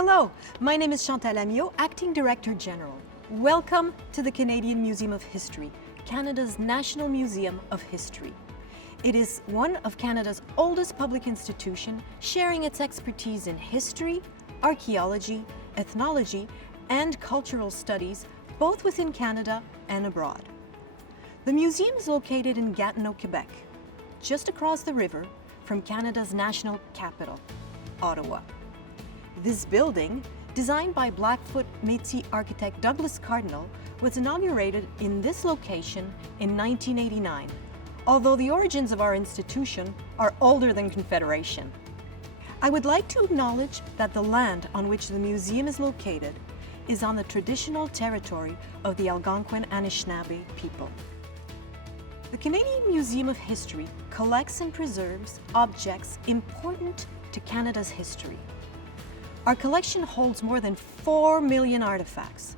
Hello, my name is Chantal Amiot, Acting Director General. Welcome to the Canadian Museum of History, Canada's National Museum of History. It is one of Canada's oldest public institutions, sharing its expertise in history, archaeology, ethnology, and cultural studies, both within Canada and abroad. The museum is located in Gatineau, Quebec, just across the river from Canada's national capital, Ottawa. This building, designed by Blackfoot Métis architect Douglas Cardinal, was inaugurated in this location in 1989, although the origins of our institution are older than Confederation. I would like to acknowledge that the land on which the museum is located is on the traditional territory of the Algonquin Anishinaabe people. The Canadian Museum of History collects and preserves objects important to Canada's history. Our collection holds more than 4 million artifacts.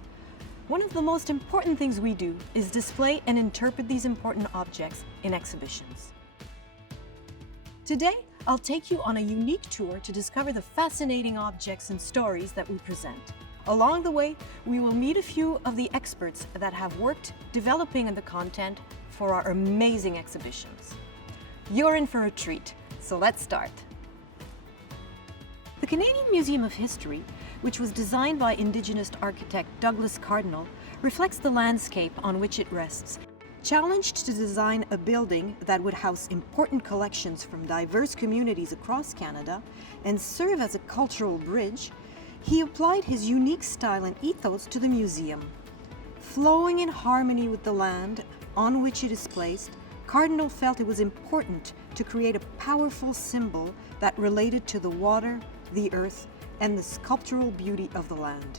One of the most important things we do is display and interpret these important objects in exhibitions. Today, I'll take you on a unique tour to discover the fascinating objects and stories that we present. Along the way, we will meet a few of the experts that have worked developing the content for our amazing exhibitions. You're in for a treat, so let's start. The Canadian Museum of History, which was designed by Indigenous architect Douglas Cardinal, reflects the landscape on which it rests. Challenged to design a building that would house important collections from diverse communities across Canada and serve as a cultural bridge, he applied his unique style and ethos to the museum. Flowing in harmony with the land on which it is placed, Cardinal felt it was important to create a powerful symbol that related to the water, the earth, and the sculptural beauty of the land.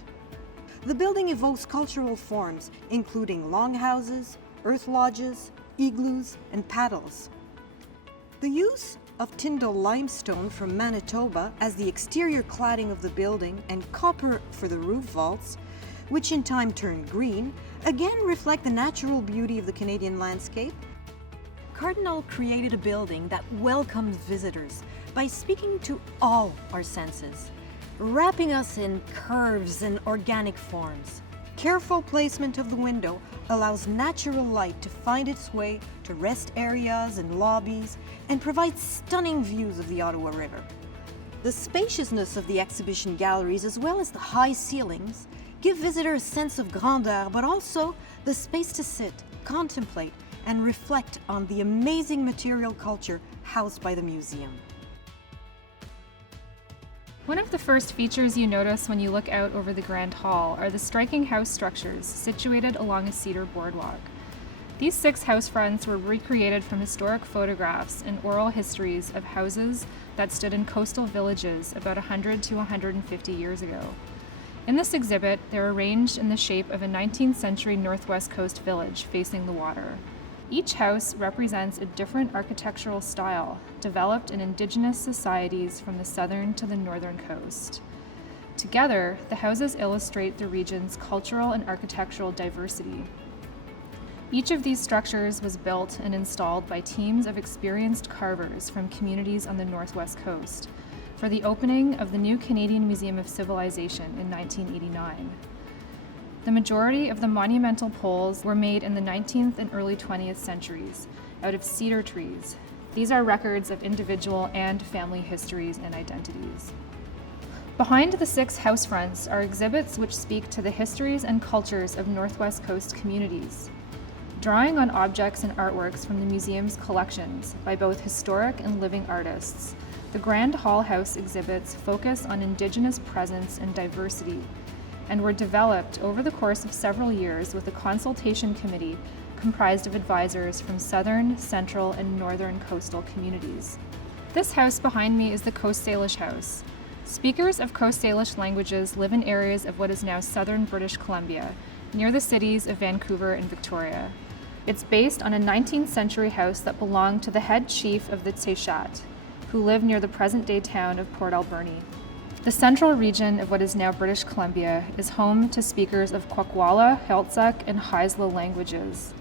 The building evokes cultural forms, including longhouses, earth lodges, igloos, and paddles. The use of Tyndall limestone from Manitoba as the exterior cladding of the building and copper for the roof vaults, which in time turned green, again reflect the natural beauty of the Canadian landscape. Cardinal created a building that welcomes visitors by speaking to all our senses, wrapping us in curves and organic forms. Careful placement of the window allows natural light to find its way to rest areas and lobbies and provides stunning views of the Ottawa River. The spaciousness of the exhibition galleries, as well as the high ceilings, give visitors a sense of grandeur, but also the space to sit, contemplate, and reflect on the amazing material culture housed by the museum. One of the first features you notice when you look out over the Grand Hall are the striking house structures situated along a cedar boardwalk. These 6 house fronts were recreated from historic photographs and oral histories of houses that stood in coastal villages about 100 to 150 years ago. In this exhibit, they're arranged in the shape of a 19th century Northwest Coast village facing the water. Each house represents a different architectural style developed in Indigenous societies from the southern to the northern coast. Together, the houses illustrate the region's cultural and architectural diversity. Each of these structures was built and installed by teams of experienced carvers from communities on the Northwest Coast for the opening of the new Canadian Museum of Civilization in 1989. The majority of the monumental poles were made in the 19th and early 20th centuries out of cedar trees. These are records of individual and family histories and identities. Behind the 6 house fronts are exhibits which speak to the histories and cultures of Northwest Coast communities. Drawing on objects and artworks from the museum's collections by both historic and living artists, the Grand Hall House exhibits focus on Indigenous presence and diversity, and were developed over the course of several years with a consultation committee comprised of advisors from southern, central, and northern coastal communities. This house behind me is the Coast Salish House. Speakers of Coast Salish languages live in areas of what is now southern British Columbia, near the cities of Vancouver and Victoria. It's based on a 19th century house that belonged to the head chief of the Tseshat, who lived near the present-day town of Port Alberni. The central region of what is now British Columbia is home to speakers of Kwakwala, Heiltsuk, and Haisla languages.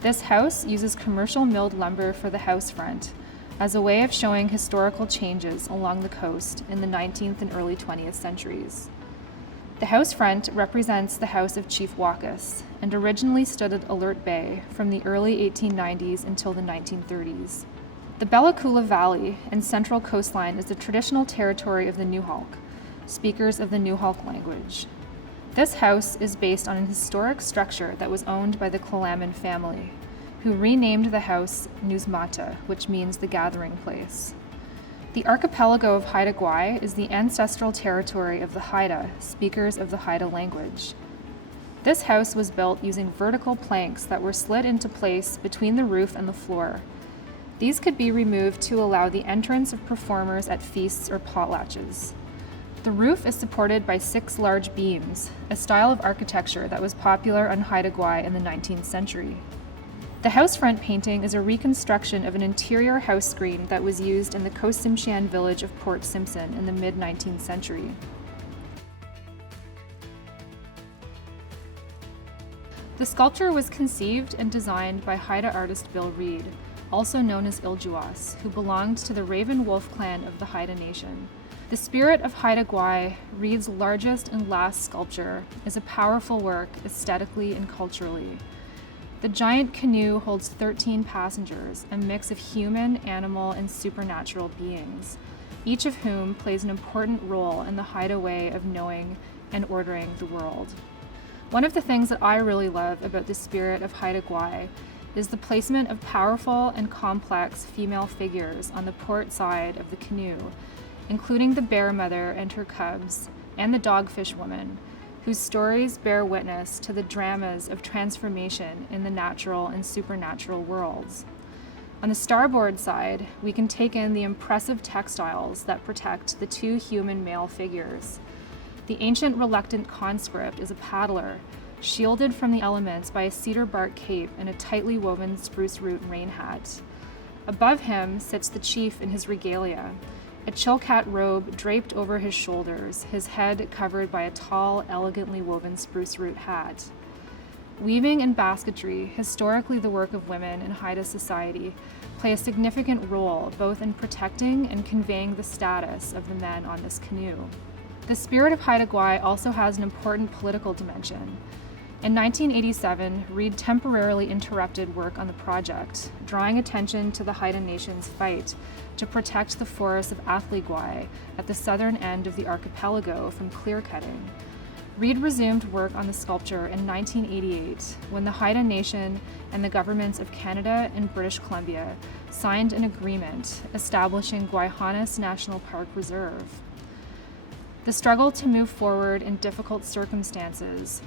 This house uses commercial milled lumber for the house front, as a way of showing historical changes along the coast in the 19th and early 20th centuries. The house front represents the house of Chief Wakas and originally stood at Alert Bay from the early 1890s until the 1930s. The Bella Coola Valley and central coastline is the traditional territory of the Nuxalk, speakers of the Nuxalk language. This house is based on an historic structure that was owned by the Tla'amin family, who renamed the house Nusmata, which means the gathering place. The archipelago of Haida Gwaii is the ancestral territory of the Haida, speakers of the Haida language. This house was built using vertical planks that were slid into place between the roof and the floor. These could be removed to allow the entrance of performers at feasts or potlatches. The roof is supported by 6 large beams, a style of architecture that was popular on Haida Gwaii in the 19th century. The house front painting is a reconstruction of an interior house screen that was used in the Coast Tsimshian village of Port Simpson in the mid-19th century. The sculpture was conceived and designed by Haida artist Bill Reid, also known as Iljuas, who belonged to the Raven Wolf clan of the Haida Nation. The Spirit of Haida Gwaii, Reid's largest and last sculpture, is a powerful work aesthetically and culturally. The giant canoe holds 13 passengers, a mix of human, animal, and supernatural beings, each of whom plays an important role in the Haida way of knowing and ordering the world. One of the things that I really love about the Spirit of Haida Gwaii is the placement of powerful and complex female figures on the port side of the canoe, including the bear mother and her cubs, and the dogfish woman, whose stories bear witness to the dramas of transformation in the natural and supernatural worlds. On the starboard side, we can take in the impressive textiles that protect the 2 human male figures. The ancient reluctant conscript is a paddler, shielded from the elements by a cedar bark cape and a tightly woven spruce root rain hat. Above him sits the chief in his regalia, a Chilkat robe draped over his shoulders, his head covered by a tall, elegantly woven spruce root hat. Weaving and basketry, historically the work of women in Haida society, play a significant role both in protecting and conveying the status of the men on this canoe. The Spirit of Haida Gwaii also has an important political dimension. In 1987, Reid temporarily interrupted work on the project, drawing attention to the Haida Nation's fight to protect the forests of Athli Gwaii at the southern end of the archipelago from clear-cutting. Reid resumed work on the sculpture in 1988 when the Haida Nation and the governments of Canada and British Columbia signed an agreement establishing Guayhanas National Park Reserve. The struggle to move forward in difficult circumstances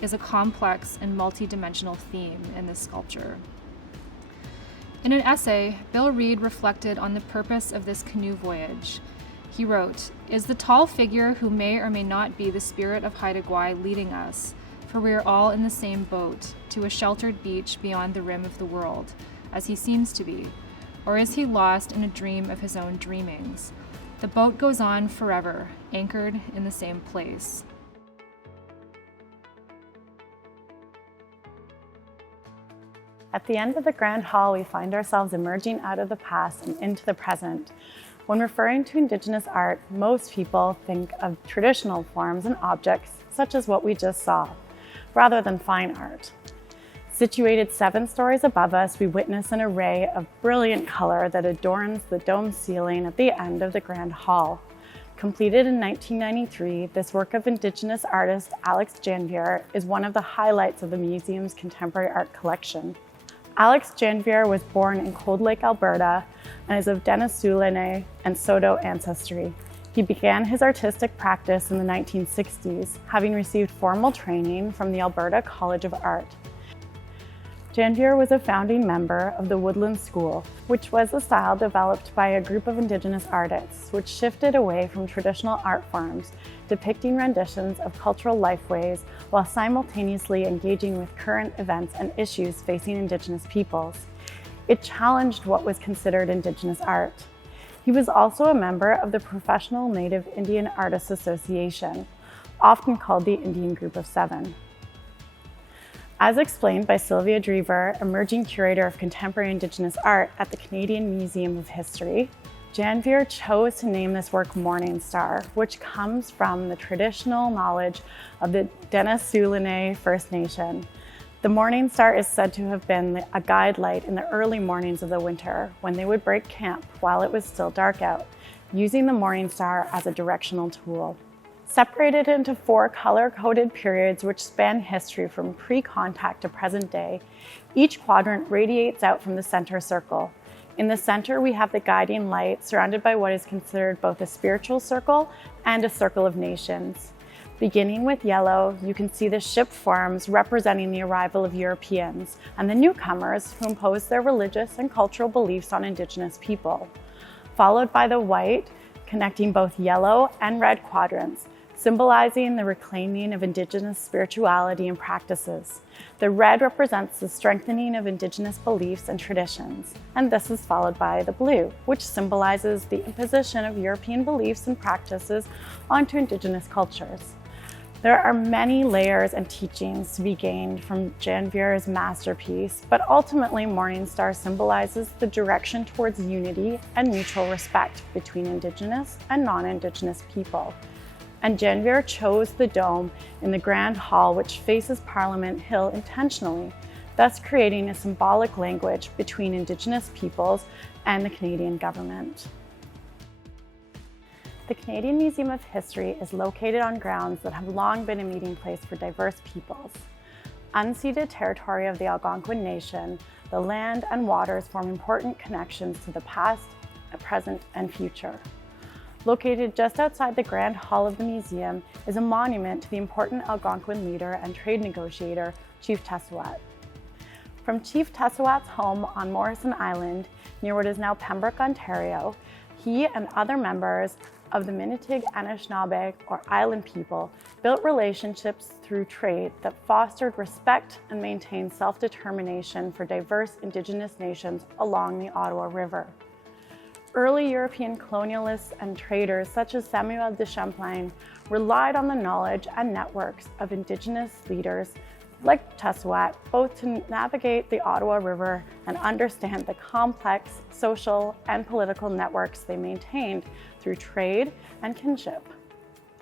is a complex and multi-dimensional theme in this sculpture. In an essay, Bill Reid reflected on the purpose of this canoe voyage. He wrote, "Is the tall figure who may or may not be the Spirit of Haida Gwaii leading us, for we are all in the same boat, to a sheltered beach beyond the rim of the world, as he seems to be, or is he lost in a dream of his own dreamings? The boat goes on forever, anchored in the same place." At the end of the Grand Hall, we find ourselves emerging out of the past and into the present. When referring to Indigenous art, most people think of traditional forms and objects, such as what we just saw, rather than fine art. Situated 7 stories above us, we witness an array of brilliant color that adorns the dome ceiling at the end of the Grand Hall. Completed in 1993, this work of Indigenous artist Alex Janvier is one of the highlights of the museum's contemporary art collection. Alex Janvier was born in Cold Lake, Alberta, and is of Denisoulene and Saulteaux ancestry. He began his artistic practice in the 1960s, having received formal training from the Alberta College of Art. Janvier was a founding member of the Woodland School, which was a style developed by a group of Indigenous artists, which shifted away from traditional art forms, depicting renditions of cultural lifeways while simultaneously engaging with current events and issues facing Indigenous peoples. It challenged what was considered Indigenous art. He was also a member of the Professional Native Indian Artists Association, often called the Indian Group of 7. As explained by Sylvia Drever, Emerging Curator of Contemporary Indigenous Art at the Canadian Museum of History, Janvier chose to name this work Morning Star, which comes from the traditional knowledge of the Denisoulin First Nation. The Morning Star is said to have been a guide light in the early mornings of the winter when they would break camp while it was still dark out, using the Morning Star as a directional tool. Separated into 4 color-coded periods which span history from pre-contact to present day, each quadrant radiates out from the center circle. In the center, we have the guiding light surrounded by what is considered both a spiritual circle and a circle of nations. Beginning with yellow, you can see the ship forms representing the arrival of Europeans and the newcomers who imposed their religious and cultural beliefs on Indigenous people. Followed by the white, connecting both yellow and red quadrants, symbolizing the reclaiming of Indigenous spirituality and practices. The red represents the strengthening of Indigenous beliefs and traditions, and this is followed by the blue, which symbolizes the imposition of European beliefs and practices onto Indigenous cultures. There are many layers and teachings to be gained from Janvier's masterpiece, but ultimately Morning Star symbolizes the direction towards unity and mutual respect between Indigenous and non-Indigenous people. And Janvier chose the dome in the Grand Hall, which faces Parliament Hill intentionally, thus creating a symbolic language between Indigenous peoples and the Canadian government. The Canadian Museum of History is located on grounds that have long been a meeting place for diverse peoples. Unceded territory of the Algonquin Nation, the land and waters form important connections to the past, present, and future. Located just outside the Grand Hall of the museum is a monument to the important Algonquin leader and trade negotiator, Chief Tessowat. From Chief Tessowat's home on Morrison Island, near what is now Pembroke, Ontario, he and other members of the Minitig Anishinaabe, or Island people, built relationships through trade that fostered respect and maintained self-determination for diverse Indigenous nations along the Ottawa River. Early European colonialists and traders such as Samuel de Champlain relied on the knowledge and networks of Indigenous leaders like Tessowat, both to navigate the Ottawa River and understand the complex social and political networks they maintained through trade and kinship.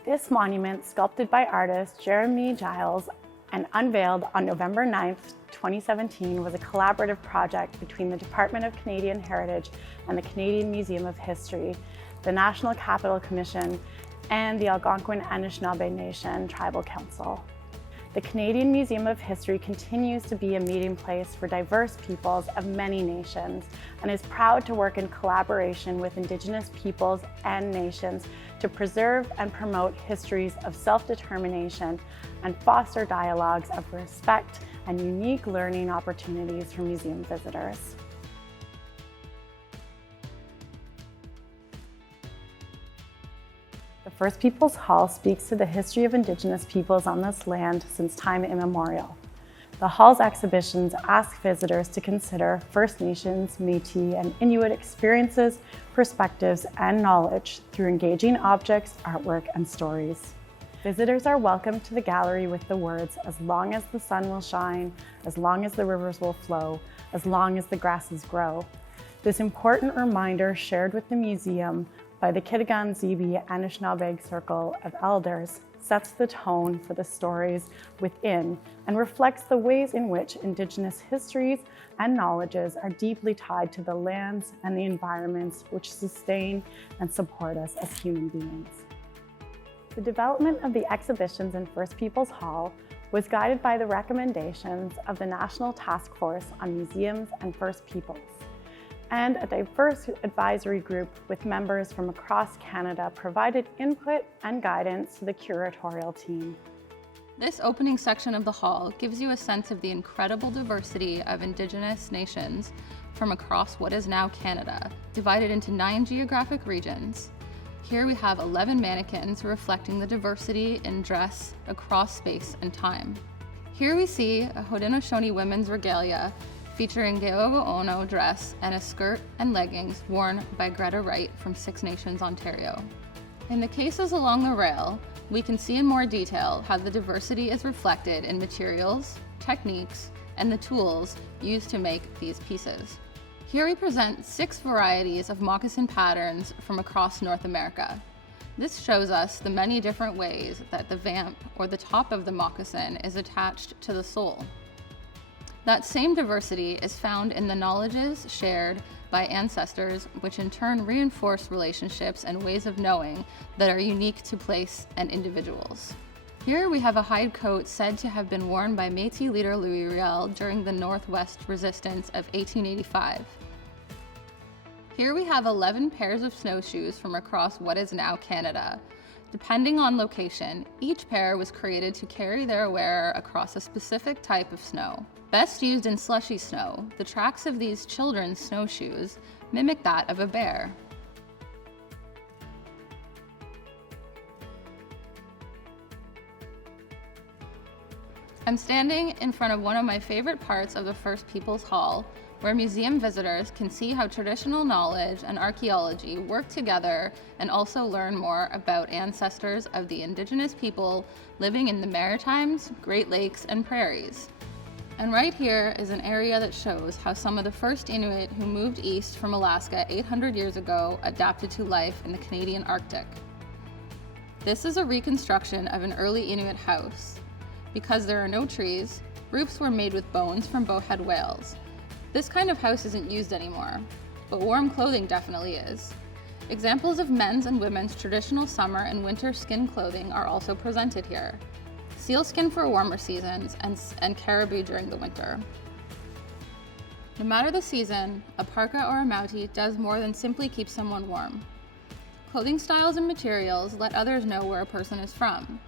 This monument, sculpted by artist Jeremy Giles and unveiled on November 9th, 2017, was a collaborative project between the Department of Canadian Heritage and the Canadian Museum of History, the National Capital Commission, and the Algonquin Anishinaabe Nation Tribal Council. The Canadian Museum of History continues to be a meeting place for diverse peoples of many nations and is proud to work in collaboration with Indigenous peoples and nations to preserve and promote histories of self-determination and foster dialogues of respect and unique learning opportunities for museum visitors. The First Peoples Hall speaks to the history of Indigenous peoples on this land since time immemorial. The Hall's exhibitions ask visitors to consider First Nations, Métis, and Inuit experiences, perspectives, and knowledge through engaging objects, artwork, and stories. Visitors are welcome to the gallery with the words, "As long as the sun will shine, as long as the rivers will flow, as long as the grasses grow." This important reminder shared with the museum by the Kitigan-Zibi Anishinaabe Circle of Elders sets the tone for the stories within and reflects the ways in which Indigenous histories and knowledges are deeply tied to the lands and the environments which sustain and support us as human beings. The development of the exhibitions in First Peoples Hall was guided by the recommendations of the National Task Force on Museums and First Peoples, and a diverse advisory group with members from across Canada provided input and guidance to the curatorial team. This opening section of the hall gives you a sense of the incredible diversity of Indigenous nations from across what is now Canada, divided into 9 geographic regions. Here we have 11 mannequins reflecting the diversity in dress across space and time. Here we see a Haudenosaunee women's regalia featuring Geogo Ono dress and a skirt and leggings worn by Greta Wright from Six Nations, Ontario. In the cases along the rail, we can see in more detail how the diversity is reflected in materials, techniques, and the tools used to make these pieces. Here we present 6 varieties of moccasin patterns from across North America. This shows us the many different ways that the vamp, or the top of the moccasin, is attached to the sole. That same diversity is found in the knowledges shared by ancestors, which in turn reinforce relationships and ways of knowing that are unique to place and individuals. Here we have a hide coat said to have been worn by Métis leader Louis Riel during the Northwest Resistance of 1885. Here we have 11 pairs of snowshoes from across what is now Canada. Depending on location, each pair was created to carry their wearer across a specific type of snow. Best used in slushy snow, the tracks of these children's snowshoes mimic that of a bear. I'm standing in front of one of my favorite parts of the First Peoples Hall, where museum visitors can see how traditional knowledge and archaeology work together and also learn more about ancestors of the Indigenous people living in the Maritimes, Great Lakes, and prairies. And right here is an area that shows how some of the first Inuit who moved east from Alaska 800 years ago adapted to life in the Canadian Arctic. This is a reconstruction of an early Inuit house. Because there are no trees, roofs were made with bones from bowhead whales. This kind of house isn't used anymore, but warm clothing definitely is. Examples of men's and women's traditional summer and winter skin clothing are also presented here. Sealskin for warmer seasons and caribou during the winter. No matter the season, a parka or a mauti does more than simply keep someone warm. Clothing styles and materials let others know where a person is from.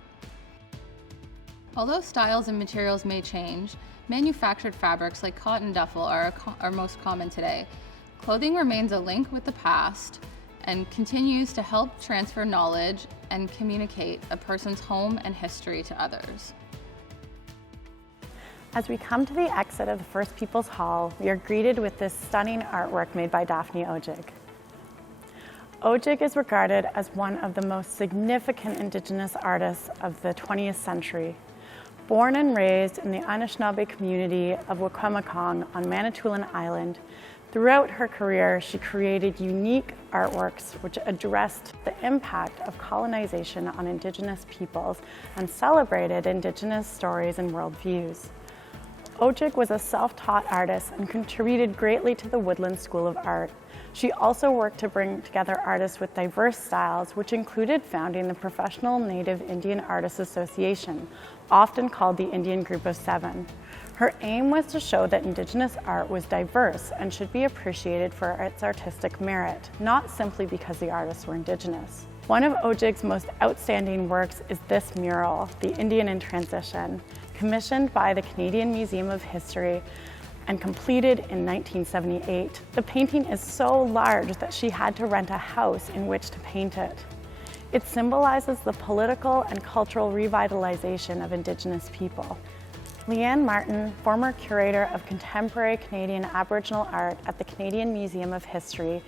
Although styles and materials may change, manufactured fabrics like cotton duffel are most common today. Clothing remains a link with the past and continues to help transfer knowledge and communicate a person's home and history to others. As we come to the exit of the First Peoples Hall, we are greeted with this stunning artwork made by Daphne Ojig. Ojig is regarded as one of the most significant Indigenous artists of the 20th century. Born and raised in the Anishinaabe community of Wikwemikong on Manitoulin Island, throughout her career she created unique artworks which addressed the impact of colonization on Indigenous peoples and celebrated Indigenous stories and worldviews. Ojig was a self-taught artist and contributed greatly to the Woodland School of Art. She also worked to bring together artists with diverse styles, which included founding the Professional Native Indian Artists Association, often called the Indian Group of Seven. Her aim was to show that Indigenous art was diverse and should be appreciated for its artistic merit, not simply because the artists were Indigenous. One of Ojig's most outstanding works is this mural, The Indian in Transition, commissioned by the Canadian Museum of History and completed in 1978. The painting is so large that she had to rent a house in which to paint it. It symbolizes the political and cultural revitalization of Indigenous people. Leanne Martin, former curator of contemporary Canadian Aboriginal art at the Canadian Museum of History,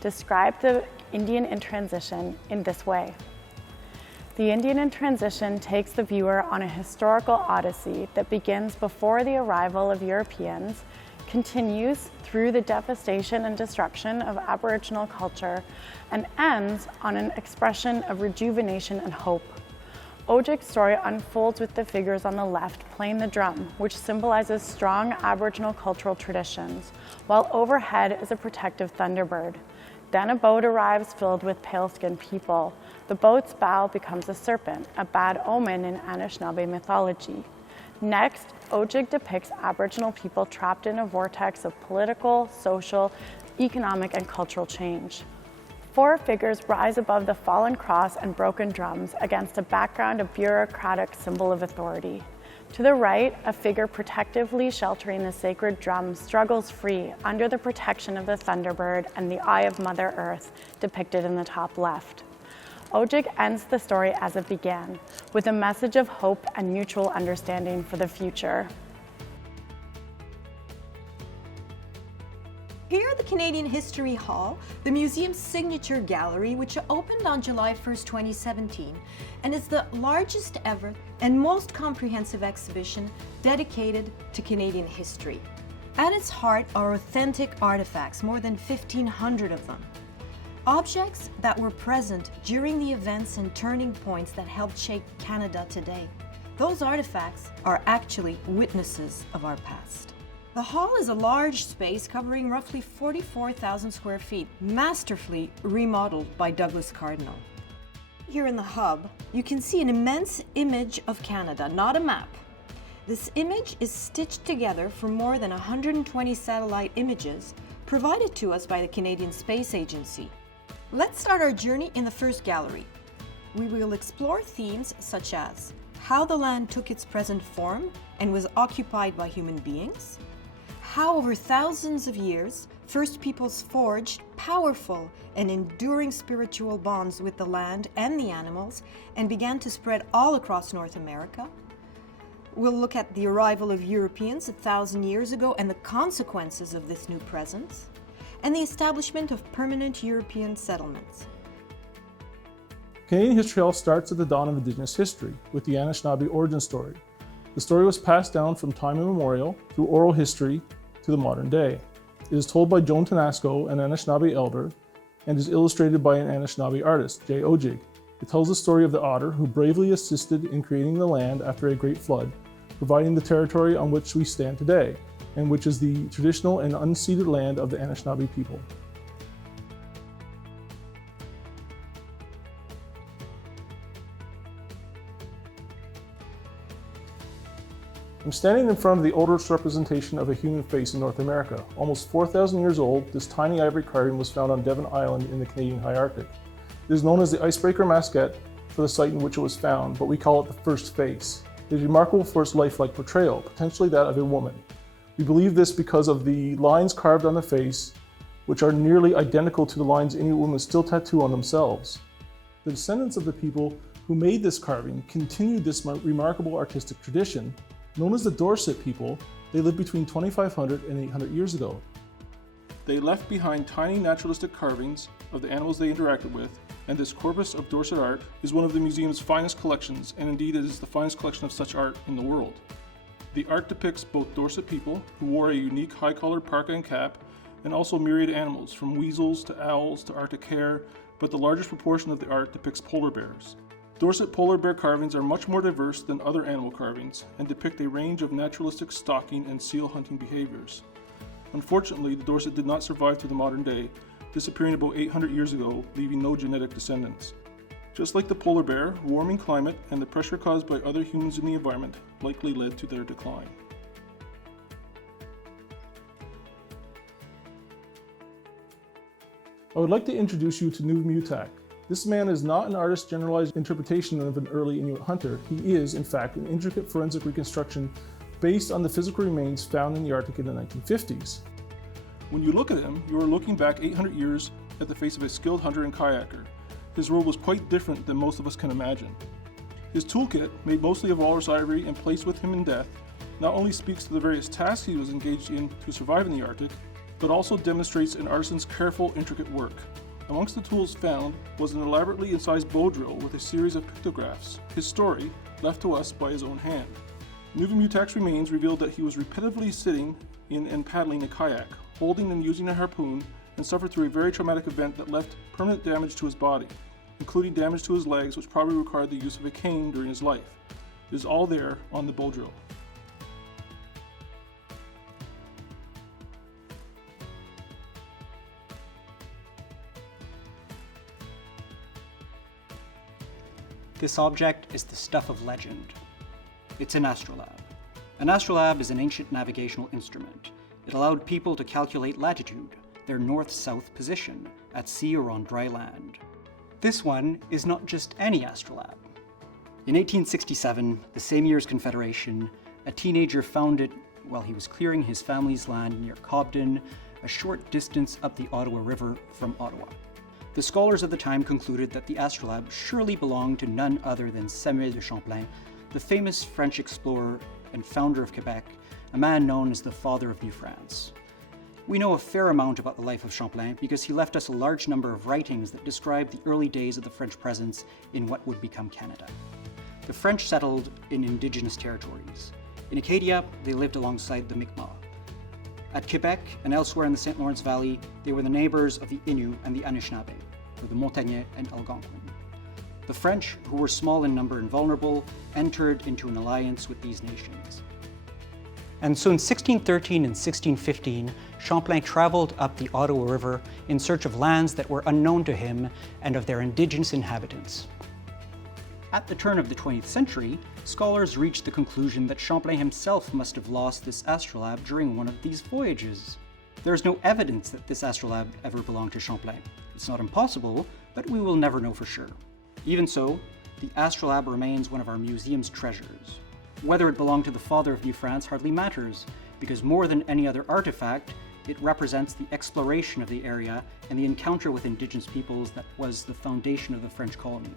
described the Indian in Transition in this way. The Indian in Transition takes the viewer on a historical odyssey that begins before the arrival of Europeans, continues through the devastation and destruction of Aboriginal culture, and ends on an expression of rejuvenation and hope. Ojig's story unfolds with the figures on the left playing the drum, which symbolizes strong Aboriginal cultural traditions, while overhead is a protective thunderbird. Then a boat arrives filled with pale-skinned people. The boat's bow becomes a serpent, a bad omen in Anishinaabe mythology. Next, Ojig depicts Aboriginal people trapped in a vortex of political, social, economic, and cultural change. 4 figures rise above the fallen cross and broken drums against a background of bureaucratic symbol of authority. To the right, a figure protectively sheltering the sacred drum struggles free under the protection of the Thunderbird and the Eye of Mother Earth, depicted in the top left. Ojig ends the story as it began, with a message of hope and mutual understanding for the future. Here, the Canadian History Hall, the museum's signature gallery, which opened on July 1st, 2017, and is the largest ever and most comprehensive exhibition dedicated to Canadian history. At its heart are authentic artifacts, more than 1,500 of them. Objects that were present during the events and turning points that helped shape Canada today. Those artifacts are actually witnesses of our past. The hall is a large space covering roughly 44,000 square feet, masterfully remodeled by Douglas Cardinal. Here in the hub, you can see an immense image of Canada, not a map. This image is stitched together from more than 120 satellite images provided to us by the Canadian Space Agency. Let's start our journey in the first gallery. We will explore themes such as how the land took its present form and was occupied by human beings, how over thousands of years, First Peoples forged powerful and enduring spiritual bonds with the land and the animals and began to spread all across North America. We'll look at the arrival of Europeans 1,000 years ago and the consequences of this new presence, and the establishment of permanent European settlements. Canadian History Hall starts at the dawn of Indigenous history with the Anishinaabe origin story. The story was passed down from time immemorial through oral history to the modern day. It is told by Joan Tonasco, an Anishinaabe elder, and is illustrated by an Anishinaabe artist, Jay Ojig. It tells the story of the otter who bravely assisted in creating the land after a great flood, providing the territory on which we stand today, and which is the traditional and unceded land of the Anishinaabe people. I'm standing in front of the oldest representation of a human face in North America. Almost 4,000 years old, this tiny ivory carving was found on Devon Island in the Canadian High Arctic. It is known as the Icebreaker Masquette for the site in which it was found, but we call it the first face. It is remarkable for its lifelike portrayal, potentially that of a woman. We believe this because of the lines carved on the face, which are nearly identical to the lines Inuit women still tattoo on themselves. The descendants of the people who made this carving continued this remarkable artistic tradition. Known as the Dorset people, they lived between 2,500 and 800 years ago. They left behind tiny naturalistic carvings of the animals they interacted with, and this corpus of Dorset art is one of the museum's finest collections, and indeed it is the finest collection of such art in the world. The art depicts both Dorset people, who wore a unique high-collared parka and cap, and also myriad animals, from weasels to owls to Arctic hare, but the largest proportion of the art depicts polar bears. Dorset polar bear carvings are much more diverse than other animal carvings and depict a range of naturalistic stalking and seal hunting behaviors. Unfortunately, the Dorset did not survive to the modern day, disappearing about 800 years ago, leaving no genetic descendants. Just like the polar bear, warming climate and the pressure caused by other humans in the environment likely led to their decline. I would like to introduce you to Nuv Mutak. This man is not an artist's generalized interpretation of an early Inuit hunter. He is, in fact, an intricate forensic reconstruction based on the physical remains found in the Arctic in the 1950s. When you look at him, you are looking back 800 years at the face of a skilled hunter and kayaker. His role was quite different than most of us can imagine. His toolkit, made mostly of walrus ivory and placed with him in death, not only speaks to the various tasks he was engaged in to survive in the Arctic, but also demonstrates an artisan's careful, intricate work. Amongst the tools found was an elaborately incised bow drill with a series of pictographs, his story, left to us by his own hand. Nuv Mutak's remains revealed that he was repetitively sitting in and paddling a kayak, holding and using a harpoon, and suffered through a very traumatic event that left permanent damage to his body, including damage to his legs, which probably required the use of a cane during his life. It is all there on the bow drill. This object is the stuff of legend. It's an astrolabe. An astrolabe is an ancient navigational instrument. It allowed people to calculate latitude, their north-south position, at sea or on dry land. This one is not just any astrolabe. In 1867, the same year as Confederation, a teenager found it while he was clearing his family's land near Cobden, a short distance up the Ottawa River from Ottawa. The scholars of the time concluded that the astrolabe surely belonged to none other than Samuel de Champlain, the famous French explorer and founder of Quebec, a man known as the father of New France. We know a fair amount about the life of Champlain because he left us a large number of writings that describe the early days of the French presence in what would become Canada. The French settled in indigenous territories. In Acadia, they lived alongside the Mi'kmaq. At Quebec and elsewhere in the St. Lawrence Valley, they were the neighbors of the Innu and the Anishinaabe, or the Montagnais and Algonquin. The French, who were small in number and vulnerable, entered into an alliance with these nations. And so in 1613 and 1615, Champlain traveled up the Ottawa River in search of lands that were unknown to him and of their indigenous inhabitants. At the turn of the 20th century, scholars reached the conclusion that Champlain himself must have lost this astrolabe during one of these voyages. There is no evidence that this astrolabe ever belonged to Champlain. It's not impossible, but we will never know for sure. Even so, the astrolabe remains one of our museum's treasures. Whether it belonged to the father of New France hardly matters, because more than any other artifact, it represents the exploration of the area and the encounter with indigenous peoples that was the foundation of the French colony.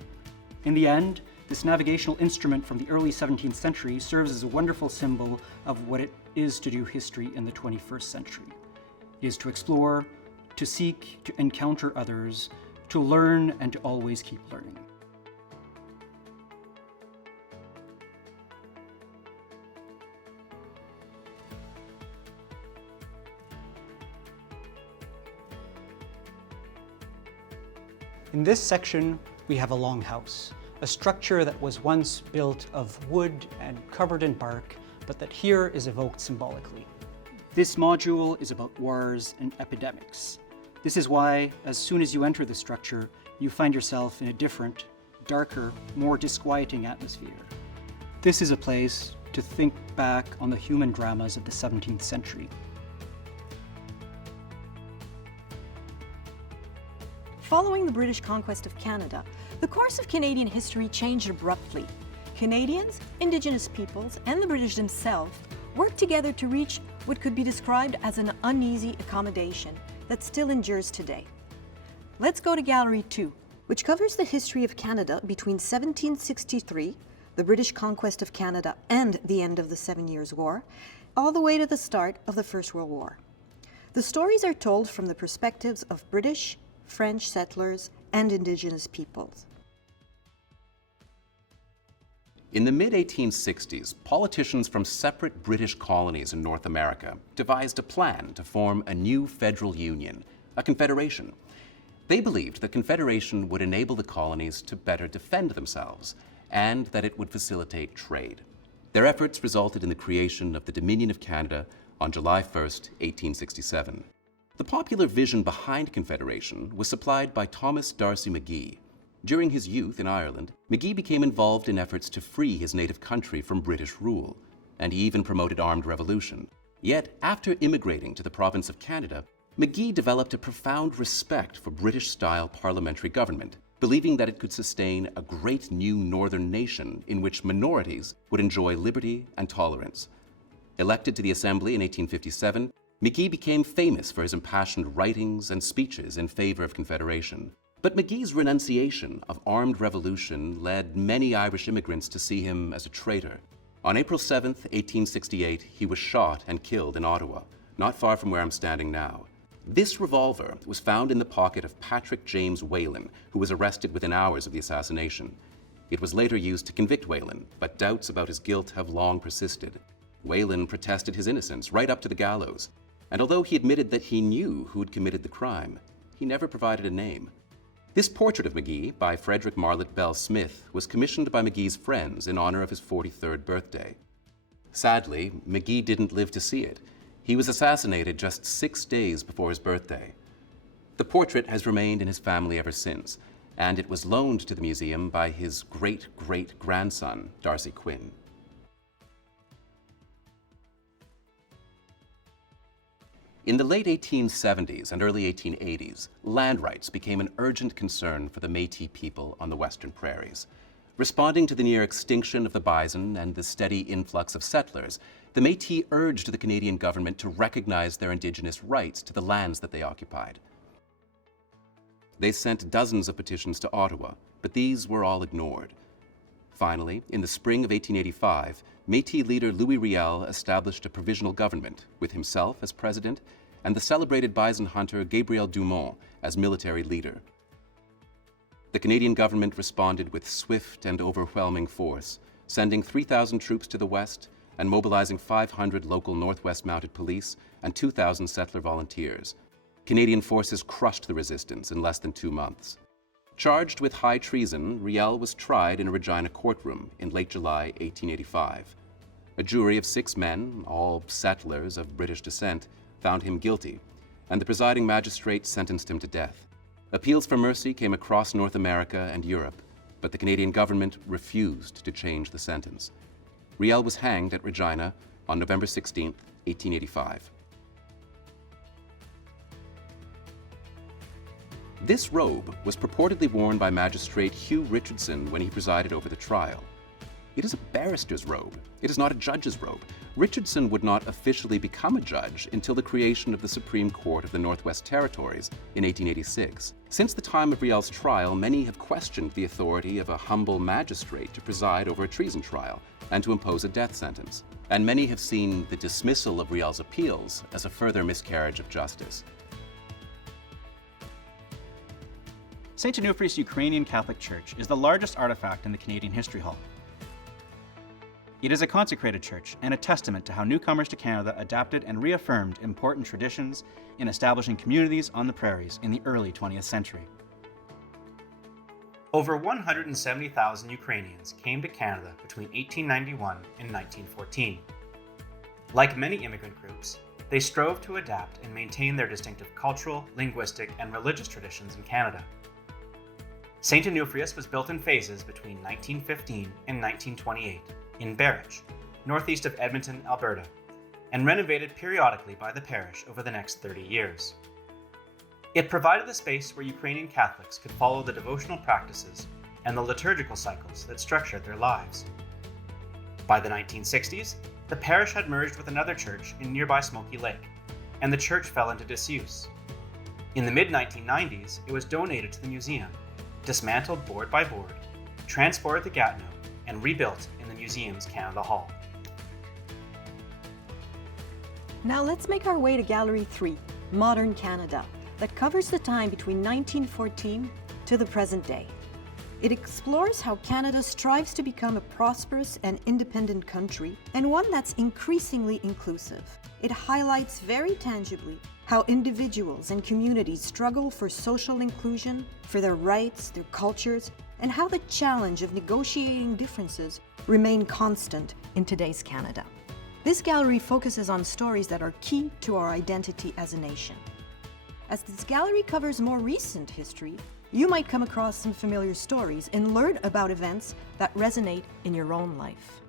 In the end, this navigational instrument from the early 17th century serves as a wonderful symbol of what it is to do history in the 21st century. It is to explore, to seek, to encounter others, to learn, and to always keep learning. In this section, we have a longhouse, a structure that was once built of wood and covered in bark, but that here is evoked symbolically. This module is about wars and epidemics. This is why, as soon as you enter the structure, you find yourself in a different, darker, more disquieting atmosphere. This is a place to think back on the human dramas of the 17th century. Following the British conquest of Canada, the course of Canadian history changed abruptly. Canadians, Indigenous peoples, and the British themselves worked together to reach what could be described as an uneasy accommodation that still endures today. Let's go to Gallery 2, which covers the history of Canada between 1763, the British conquest of Canada and the end of the 7 Years' War, all the way to the start of the First World War. The stories are told from the perspectives of British, French settlers, and Indigenous peoples. In the mid-1860s, politicians from separate British colonies in North America devised a plan to form a new federal union, a confederation. They believed the confederation would enable the colonies to better defend themselves and that it would facilitate trade. Their efforts resulted in the creation of the Dominion of Canada on July 1st, 1867. The popular vision behind Confederation was supplied by Thomas D'Arcy McGee. During his youth in Ireland, McGee became involved in efforts to free his native country from British rule, and he even promoted armed revolution. Yet, after immigrating to the province of Canada, McGee developed a profound respect for British-style parliamentary government, believing that it could sustain a great new northern nation in which minorities would enjoy liberty and tolerance. Elected to the Assembly in 1857, McGee became famous for his impassioned writings and speeches in favor of Confederation. But McGee's renunciation of armed revolution led many Irish immigrants to see him as a traitor. On April 7, 1868, he was shot and killed in Ottawa, not far from where I'm standing now. This revolver was found in the pocket of Patrick James Whalen, who was arrested within hours of the assassination. It was later used to convict Whalen, but doubts about his guilt have long persisted. Whalen protested his innocence right up to the gallows. And although he admitted that he knew who had committed the crime, he never provided a name. This portrait of McGee by Frederick Marlett Bell Smith was commissioned by McGee's friends in honor of his 43rd birthday. Sadly, McGee didn't live to see it. He was assassinated just 6 days before his birthday. The portrait has remained in his family ever since, and it was loaned to the museum by his great-great-grandson, D'Arcy Quinn. In the late 1870s and early 1880s, land rights became an urgent concern for the Métis people on the western prairies. Responding to the near extinction of the bison and the steady influx of settlers, the Métis urged the Canadian government to recognize their Indigenous rights to the lands that they occupied. They sent dozens of petitions to Ottawa, but these were all ignored. Finally, in the spring of 1885, Métis leader Louis Riel established a provisional government with himself as president and the celebrated bison hunter Gabriel Dumont as military leader. The Canadian government responded with swift and overwhelming force, sending 3,000 troops to the west and mobilizing 500 local Northwest Mounted Police and 2,000 settler volunteers. Canadian forces crushed the resistance in less than 2 months. Charged with high treason, Riel was tried in a Regina courtroom in late July 1885. A jury of 6 men, all settlers of British descent, found him guilty, and the presiding magistrate sentenced him to death. Appeals for mercy came across North America and Europe, but the Canadian government refused to change the sentence. Riel was hanged at Regina on November 16, 1885. This robe was purportedly worn by Magistrate Hugh Richardson when he presided over the trial. It is a barrister's robe. It is not a judge's robe. Richardson would not officially become a judge until the creation of the Supreme Court of the Northwest Territories in 1886. Since the time of Riel's trial, many have questioned the authority of a humble magistrate to preside over a treason trial and to impose a death sentence. And many have seen the dismissal of Riel's appeals as a further miscarriage of justice. St. Onufrius Ukrainian Catholic Church is the largest artifact in the Canadian History Hall. It is a consecrated church and a testament to how newcomers to Canada adapted and reaffirmed important traditions in establishing communities on the prairies in the early 20th century. Over 170,000 Ukrainians came to Canada between 1891 and 1914. Like many immigrant groups, they strove to adapt and maintain their distinctive cultural, linguistic, and religious traditions in Canada. St. Onufrius was built in phases between 1915 and 1928 in Barrich, northeast of Edmonton, Alberta, and renovated periodically by the parish over the next 30 years. It provided the space where Ukrainian Catholics could follow the devotional practices and the liturgical cycles that structured their lives. By the 1960s, the parish had merged with another church in nearby Smoky Lake, and the church fell into disuse. In the mid-1990s, it was donated to the museum, dismantled board by board, transported to Gatineau, and rebuilt in the museum's Canada Hall. Now let's make our way to Gallery 3, Modern Canada, that covers the time between 1914 to the present day. It explores how Canada strives to become a prosperous and independent country, and one that's increasingly inclusive. It highlights very tangibly how individuals and communities struggle for social inclusion, for their rights, their cultures, and how the challenge of negotiating differences remain constant in today's Canada. This gallery focuses on stories that are key to our identity as a nation. As this gallery covers more recent history, you might come across some familiar stories and learn about events that resonate in your own life.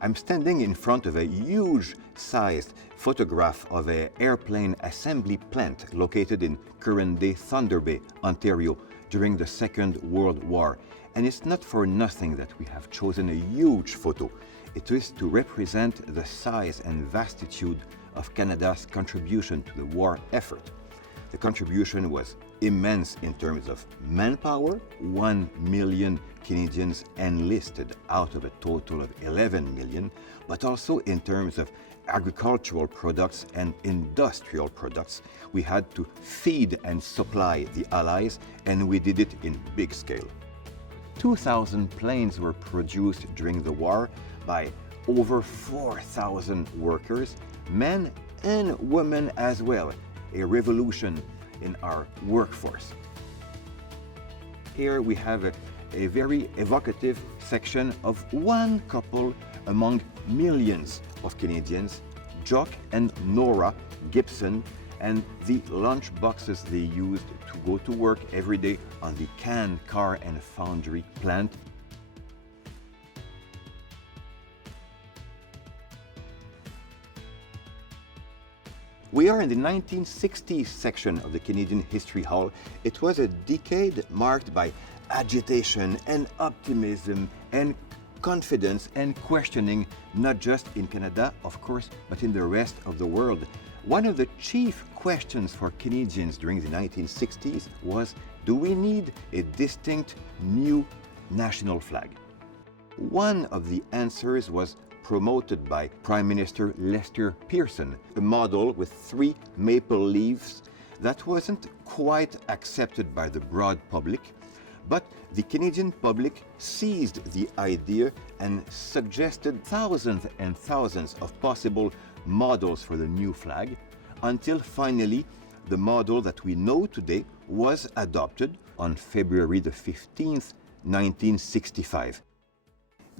I'm standing in front of a huge-sized photograph of an airplane assembly plant located in current-day Thunder Bay, Ontario, during the Second World War. And it's not for nothing that we have chosen a huge photo. It is to represent the size and vastitude of Canada's contribution to the war effort. The contribution was immense in terms of manpower. 1 million Canadians enlisted out of a total of 11 million, but also in terms of agricultural products and industrial products. We had to feed and supply the Allies, and we did it in big scale. 2,000 planes were produced during the war by over 4,000 workers, men and women as well. A revolution in our workforce. Here we have a very evocative section of one couple among millions of Canadians, Jock and Nora Gibson, and the lunch boxes they used to go to work every day on the can, car, and foundry plant. We are in the 1960s section of the Canadian History Hall. It was a decade marked by agitation and optimism and confidence and questioning, not just in Canada, of course, but in the rest of the world. One of the chief questions for Canadians during the 1960s was, do we need a distinct new national flag? One of the answers was promoted by Prime Minister Lester Pearson, a model with 3 maple leaves that wasn't quite accepted by the broad public, but the Canadian public seized the idea and suggested thousands and thousands of possible models for the new flag, until finally the model that we know today was adopted on February the 15th, 1965.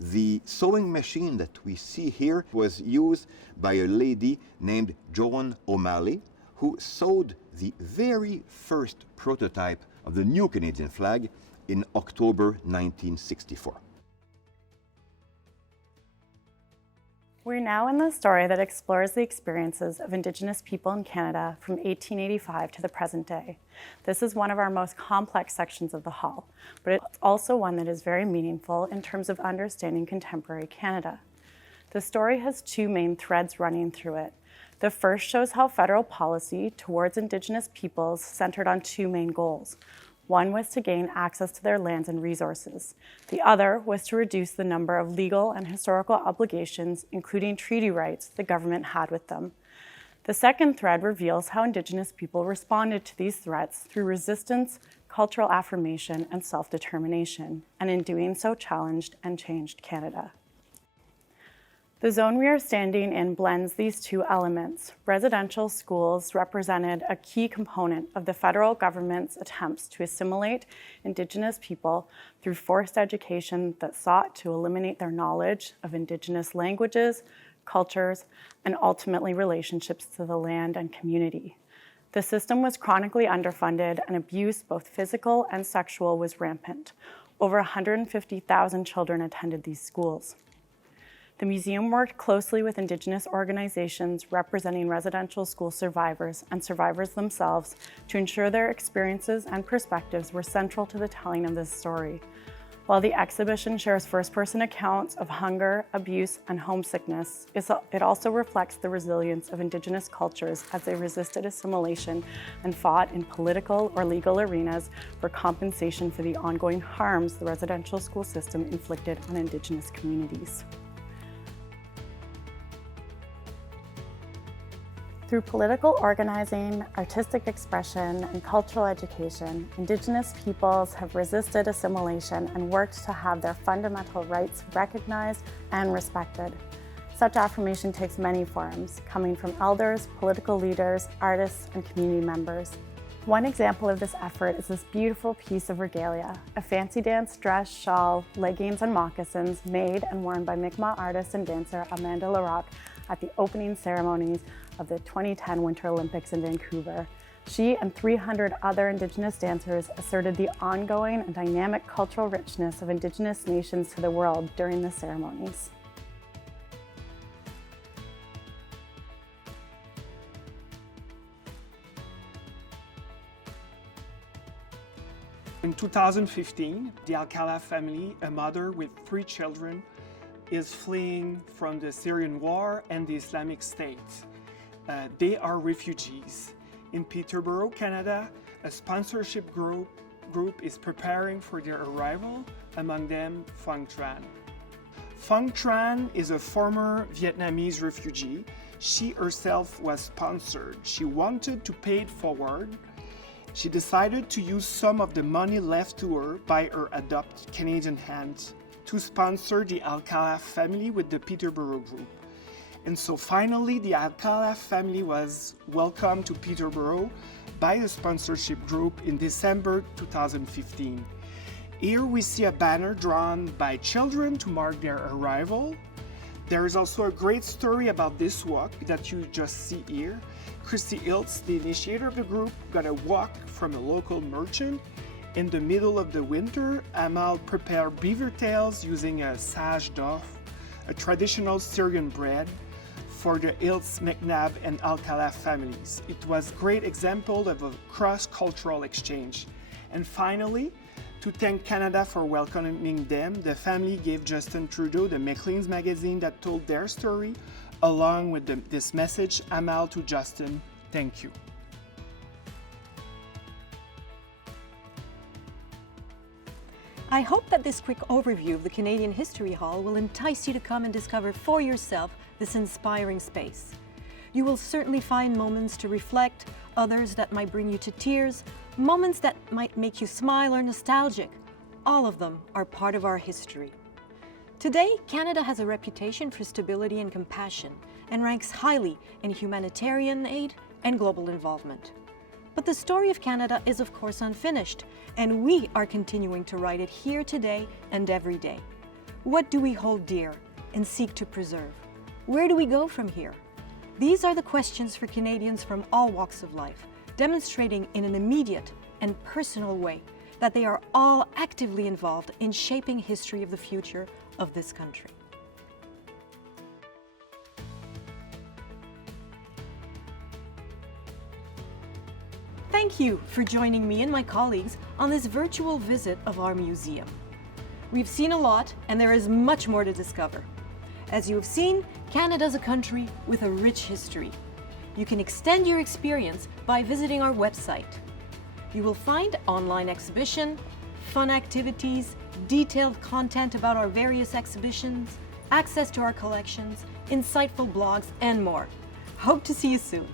The sewing machine that we see here was used by a lady named Joan O'Malley, who sewed the very first prototype of the new Canadian flag in October 1964. We're now in the story that explores the experiences of Indigenous people in Canada from 1885 to the present day. This is one of our most complex sections of the hall, but it's also one that is very meaningful in terms of understanding contemporary Canada. The story has 2 main threads running through it. The first shows how federal policy towards Indigenous peoples centered on 2 main goals. One was to gain access to their lands and resources. The other was to reduce the number of legal and historical obligations, including treaty rights, the government had with them. The second thread reveals how Indigenous people responded to these threats through resistance, cultural affirmation, and self-determination, and in doing so challenged and changed Canada. The zone we are standing in blends these 2 elements. Residential schools represented a key component of the federal government's attempts to assimilate Indigenous people through forced education that sought to eliminate their knowledge of Indigenous languages, cultures, and ultimately relationships to the land and community. The system was chronically underfunded, and abuse, both physical and sexual, was rampant. Over 150,000 children attended these schools. The museum worked closely with Indigenous organizations representing residential school survivors and survivors themselves to ensure their experiences and perspectives were central to the telling of this story. While the exhibition shares first-person accounts of hunger, abuse, and homesickness, it also reflects the resilience of Indigenous cultures as they resisted assimilation and fought in political or legal arenas for compensation for the ongoing harms the residential school system inflicted on Indigenous communities. Through political organizing, artistic expression, and cultural education, Indigenous peoples have resisted assimilation and worked to have their fundamental rights recognized and respected. Such affirmation takes many forms, coming from elders, political leaders, artists, and community members. One example of this effort is this beautiful piece of regalia, a fancy dance dress, shawl, leggings, and moccasins made and worn by Mi'kmaq artist and dancer Amanda Larocque at the opening ceremonies of the 2010 Winter Olympics in Vancouver. She and 300 other Indigenous dancers asserted the ongoing and dynamic cultural richness of Indigenous nations to the world during the ceremonies. In 2015, the Alcala family, a mother with 3 children, is fleeing from the Syrian war and the Islamic State. They are refugees. In Peterborough, Canada, a sponsorship group is preparing for their arrival, among them Phuong Tran. Phuong Tran is a former Vietnamese refugee. She herself was sponsored. She wanted to pay it forward. She decided to use some of the money left to her by her adopted Canadian aunt to sponsor the Alcala family with the Peterborough group. And so finally, the Alcala family was welcomed to Peterborough by the sponsorship group in December 2015. Here we see a banner drawn by children to mark their arrival. There is also a great story about this walk that you just see here. Christy Iltz, the initiator of the group, got a walk from a local merchant. In the middle of the winter, Amal prepared beaver tails using a sage d'oeuf, a traditional Syrian bread, for the Iltz, McNabb, and Alcala families. It was a great example of a cross-cultural exchange. And finally, to thank Canada for welcoming them, the family gave Justin Trudeau the Maclean's magazine that told their story, along with this message, Amal to Justin, thank you. I hope that this quick overview of the Canadian History Hall will entice you to come and discover for yourself this inspiring space. You will certainly find moments to reflect, others that might bring you to tears, moments that might make you smile or nostalgic. All of them are part of our history. Today, Canada has a reputation for stability and compassion and ranks highly in humanitarian aid and global involvement. But the story of Canada is of course unfinished, and we are continuing to write it here today and every day. What do we hold dear and seek to preserve? Where do we go from here? These are the questions for Canadians from all walks of life, demonstrating in an immediate and personal way that they are all actively involved in shaping history of the future of this country. Thank you for joining me and my colleagues on this virtual visit of our museum. We've seen a lot, and there is much more to discover. As you have seen, Canada is a country with a rich history. You can extend your experience by visiting our website. You will find online exhibition, fun activities, detailed content about our various exhibitions, access to our collections, insightful blogs, and more. Hope to see you soon.